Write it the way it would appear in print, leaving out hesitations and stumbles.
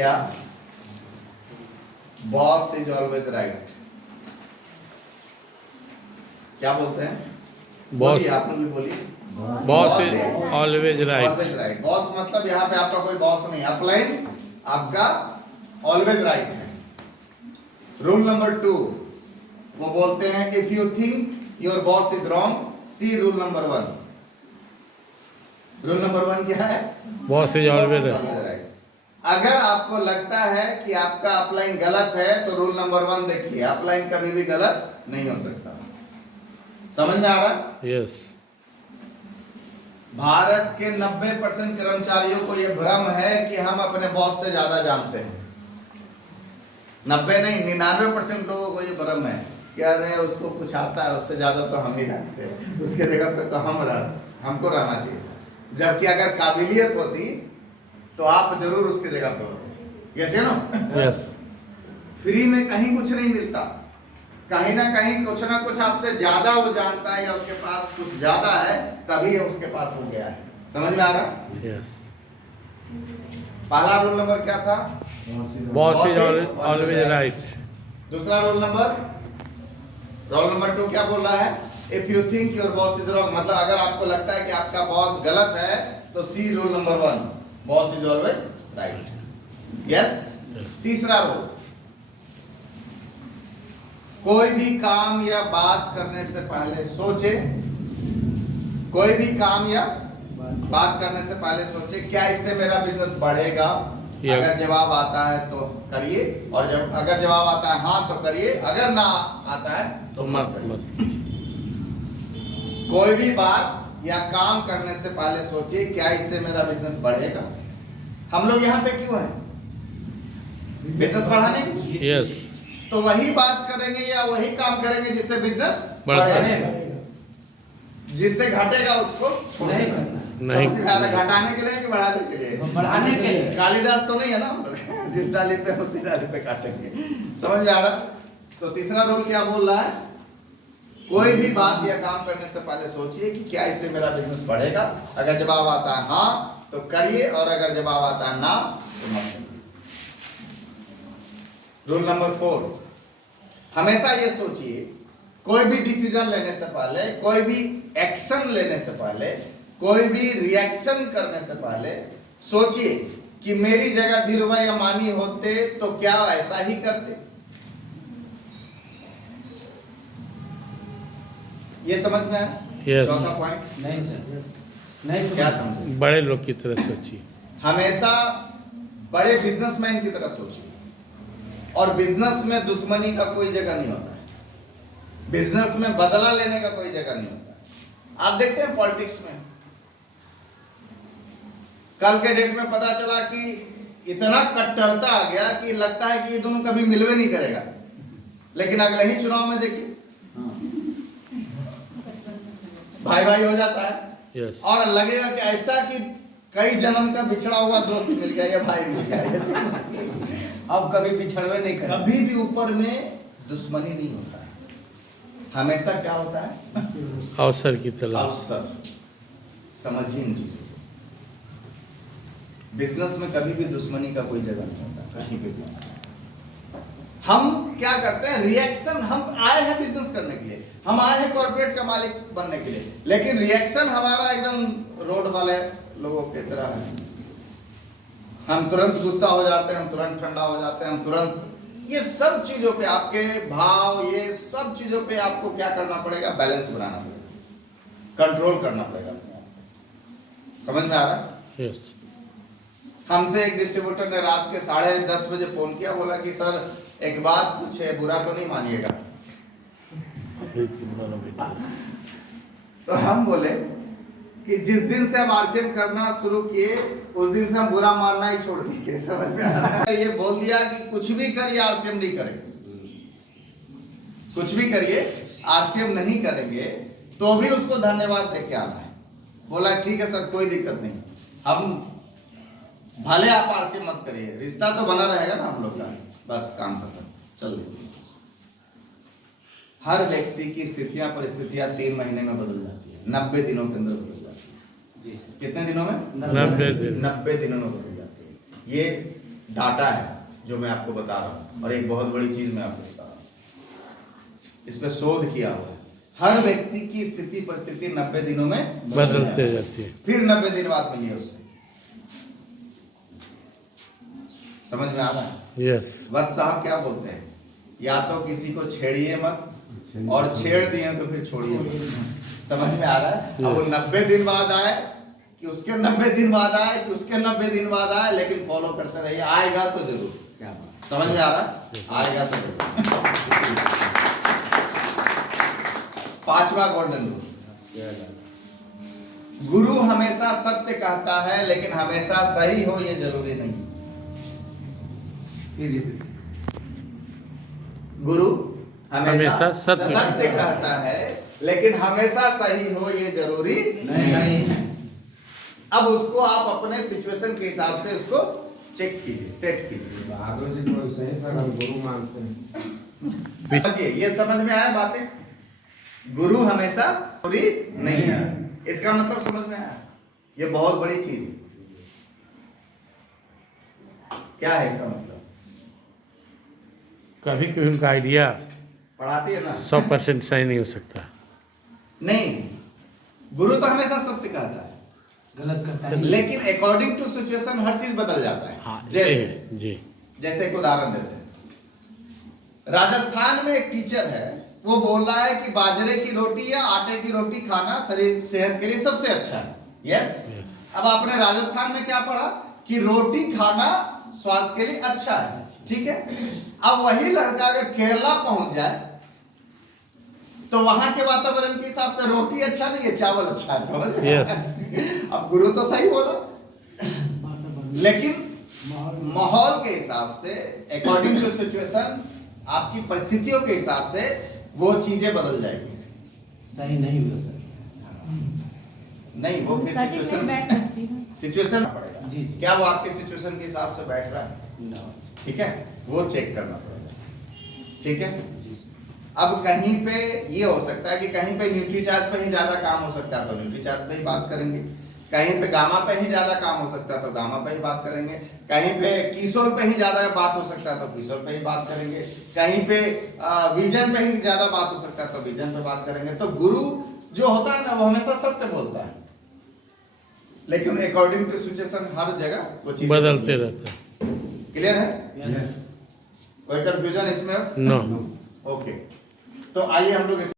क्या? Boss is always right. क्या बोलते हैं? बॉस बोलिए, आप लोग भी बोलिए। Boss is always right. Always right. Boss मतलब यहाँ पे आपका कोई बॉस नहीं, अपलाइन आपका ऑलवेज राइट है। रूल नंबर 2 वो बोलते हैं if you think your boss is wrong see rule number 1। Rule number 1 क्या है? Boss is always right. अगर आपको लगता है कि आपका अपलाइन गलत है तो रूल नंबर 1 देखिए, अपलाइन कभी भी गलत नहीं हो सकता। समझ में आ रहा? यस। भारत के 90% कर्मचारियों को यह भ्रम है कि हम अपने बॉस से ज्यादा जानते हैं। 90 नहीं, 99% लोगों को यह भ्रम है कि अरे उसको कुछ आता है, उससे ज्यादा तो हम ही जानते हैं, उसके जगह पे तो हमको रहना चाहिए। जबकि अगर काबिलियत होती तो आप जरूर उसकी जगह पे होते। यस ना? यस। फ्री में कहीं कुछ नहीं मिलता, कहीं ना कहीं कुछ ना कुछ आपसे ज्यादा वो जानता है या उसके पास कुछ ज्यादा है, तभी उसके पास हो गया है। समझ में आ रहा? यस। पहला रूल नंबर क्या था? Boss is always right. दूसरा रूल नंबर 2 क्या बोल रहा है? If you think your boss is wrong, मतलब अगर आपको लगता है कि आपका बॉस गलत है तो see rule number 1, boss is always right. Yes. तीसरा रूल, कोई भी काम या बात करने से पहले सोचे, कोई भी काम या बात करने से पहले सोचे क्या इससे मेरा बिजनेस बढ़ेगा? अगर जवाब आता है तो करिए, और जब अगर जवाब आता है हाँ तो करिए, अगर ना आता है तो मत करिए। कोई भी बात या काम करने से पहले सोचिए क्या इससे मेरा बिजनेस बढ़ेगा? हम लोग यहाँ पे क्यों हैं? बिजनेस बढ़ाने के लिए। यस। तो वही बात करेंगे या वही काम करेंगे जिससे बिजनेस बढ़ेगा। जिससे घटेगा उसको छोड़ेगा। नहीं। घटाने के लिए कि बढ़ाने के लिए? बढ़ाने के लिए। कालिदास तो नहीं है ना हम लोग जिस डाली पे उसी डाली पे काटेंगे। समझ में आ रहा? तो तीसरा रूल क्या बोल रहा है? कोई भी बात या काम करने से पहले सोचिए कि क्या इससे मेरा बिजनेस बढ़ेगा? अगर जवाब आता है हाँ तो करिए, और अगर जवाब आता है ना तो मत करिए। रूल नंबर 4, हमेशा ये सोचिए कोई भी डिसीजन लेने से पहले, कोई भी एक्शन लेने से पहले, कोई भी रिएक्शन करने से पहले सोचिए कि मेरी जगह धीरूभाई अंबानी होते तो क्या ऐसा ही करते? ये समझ में आया? Yes. चौथा पॉइंट नहीं सर, नहीं क्या समझ। समझे? बड़े लोग की तरह सोचिए। हमेशा बड़े बिजनेसमैन की तरह सोचिए, और बिजनेस में दुश्मनी का कोई जगह नहीं होता है, बिजनेस में बदला लेने का कोई जगह नहीं होता है। आप देखते हैं पॉलिटिक्स में, कल के डेट में पता चला कि इतना कट्टरता आ गया कि लगता है कि ये दोनों कभी मिलवे नहीं करेगा, लेकिन अगले ही चुनाव में देखिए भाई भाई हो जाता है। यस। और लगेगा कि ऐसा कि कई जन्म का बिछड़ा हुआ दोस्त मिल गया या भाई मिल गया। अब कभी पिछड़वे नहीं कर। कभी भी ऊपर में दुश्मनी नहीं होता है, हमेशा क्या होता है? अवसर की तलाश। अवसर। समझिए इन चीजों को। बिजनेस में कभी भी दुश्मनी का कोई जगह नहीं होता, कहीं पे भी। हम क्या करते हैं? रिएक्शन। हम आए हैं बिजनेस करने के लिए, हम आए हैं कॉर्पोरेट का मालिक बनने के लिए, लेकिन रिएक्शन हमारा एकदम रोड वाले लोगों की तरह है। हम तुरंत गुस्सा हो जाते हैं, हम तुरंत ठंडा हो जाते हैं, हम तुरंत, ये सब चीजों पे आपके भाव, ये सब चीजों पे आपको क्या करना पड़ेगा? बैलेंस बनाना पड़ेगा, कंट्रोल करना पड़ेगा अपने आप को। समझ में आ रहा है? यस। हमसे एक डिस्ट्रीब्यूटर ने रात के 10:30 बजे फोन किया, बोला कि सर एक बात पूछे, बुरा तो नहीं मानिएगा। तो हम बोले कि जिस दिन से हम आरसीएम करना शुरू किए उस दिन से हम बुरा मानना ही छोड़ दिए। समझ में आ रहा है? ये बोल दिया कि कुछ भी करिए आरसीएम नहीं करेंगे, कुछ भी करिए आरसीएम नहीं करेंगे, तो भी उसको धन्यवाद दे के आना है। बोला ठीक है सर, कोई दिक्कत नहीं, हम भले आप आरसीएम मत करिए, रिश्ता तो बना रहेगा ना हम लोग का, बस काम खत्म, चल देंगे। हर व्यक्ति की स्थितियां परिस्थितियां 3 महीने में बदल जाती है, 90 दिनों के अंदर बदल जाती है। कितने दिनों में? 90 दिन। 90 दिनों में बदल जाती है। ये डाटा है जो मैं आपको बता रहा हूँ, और एक बहुत बड़ी चीज मैं आपको बता रहा हूँ। इसमें शोध किया हुआ है। हर व्यक्ति की स्थिति परिस्थिति 90 दिनों में बदलते जाती है। फिर 90 दिन बाद मिलिए उससे। समझ में आ रहा है? यस। वत्स साहब क्या बोलते हैं, या तो किसी को छेड़िए मत, और छेड़ दिए तो फिर छोड़िए मत। समझ में आ रहा है? अब वो 90 दिन बाद आए कि उसके 90 दिन बाद आए कि उसके 90 दिन बाद आए, लेकिन फॉलो करते रहिए, आएगा तो जरूर। क्या बात। समझ में आ रहा है? आएगा तो जरूर। पांचवा गोल्डन रूल, गुरु हमेशा सत्य कहता है लेकिन हमेशा सही हो ये जरूरी नहीं। गुरु हमेशा सत्य कहता है लेकिन हमेशा सही हो ये जरूरी नहीं। अब उसको आप अपने सिचुएशन के हिसाब से उसको चेक कीजिए, सेट कीजिए। बहादुर जी को सही सर हम गुरु मानते हैं। समझिए, ये समझ में आया बातें? गुरु हमेशा जरूरी नहीं है, इसका मतलब समझ में आया? ये बहुत बड़ी चीज है। क्या है इसका मतलब? कभी कभी उनका आइडिया पढ़ाती है ना? 100% सही नहीं हो सकता। नहीं, गुरु तो हमेशा सत्य कहता है, गलत करता है। लेकिन अकॉर्डिंग टू सिचुएशन हर चीज बदल जाता है। हाँ जैसे जी। जैसे एक उदाहरण देते हैं। राजस्थान में एक टीचर है, वो बोल रहा है कि बाजरे की रोटी या आटे की रोटी खाना शरीर सेहत के लिए सबसे अच्छा है। यस। अब आपने राजस्थान में क्या पढ़ा कि रोटी खाना स्वास्थ्य के लिए अच्छा है, ठीक है। अब वही लड़का अगर केरला पहुंच जाए तो वहां के वातावरण के हिसाब से रोटी अच्छा नहीं है, चावल अच्छा है। समझ में? यस। अब गुरु तो सही बोला, लेकिन माहौल के हिसाब से, अकॉर्डिंग टू सिचुएशन, आपकी परिस्थितियों के हिसाब से वो चीजें बदल जाएगी। सही नहीं हुआ सर। नहीं, वो फिर सर्टिफिकेट बैठ सकती है। सिचुएशन पड़ेगा। जी। क्या वो आपके सिचुएशन के हिसाब से बैठ रहा है? No. ठीक है, वो चेक करना पड़ेगा। ठीक है। अब कहीं पे ये हो सकता है कि कहीं पे न्यूट्री चार्ज पे ही ज्यादा काम हो सकता है तो न्यूट्री चार्ज पे ही बात करेंगे, कहीं पे गामा पे ही ज्यादा काम हो सकता है तो गामा पे ही बात करेंगे, कहीं पे कीसोल पे ही ज्यादा बात हो सकता है तो कीसोल पे ही बात करेंगे, कहीं पे विजन पे ही ज्यादा बात हो सकता है तो विजन पे बात करेंगे। तो गुरु जो होता है ना, वो हमेशा सत्य बोलता है, लेकिन अकॉर्डिंग टू सिचुएशन हर जगह वो चीज बदलते रहता है। क्लियर है? Yes. कोई कंफ्यूजन इसमें? नो। ओके, तो आइए हम लोग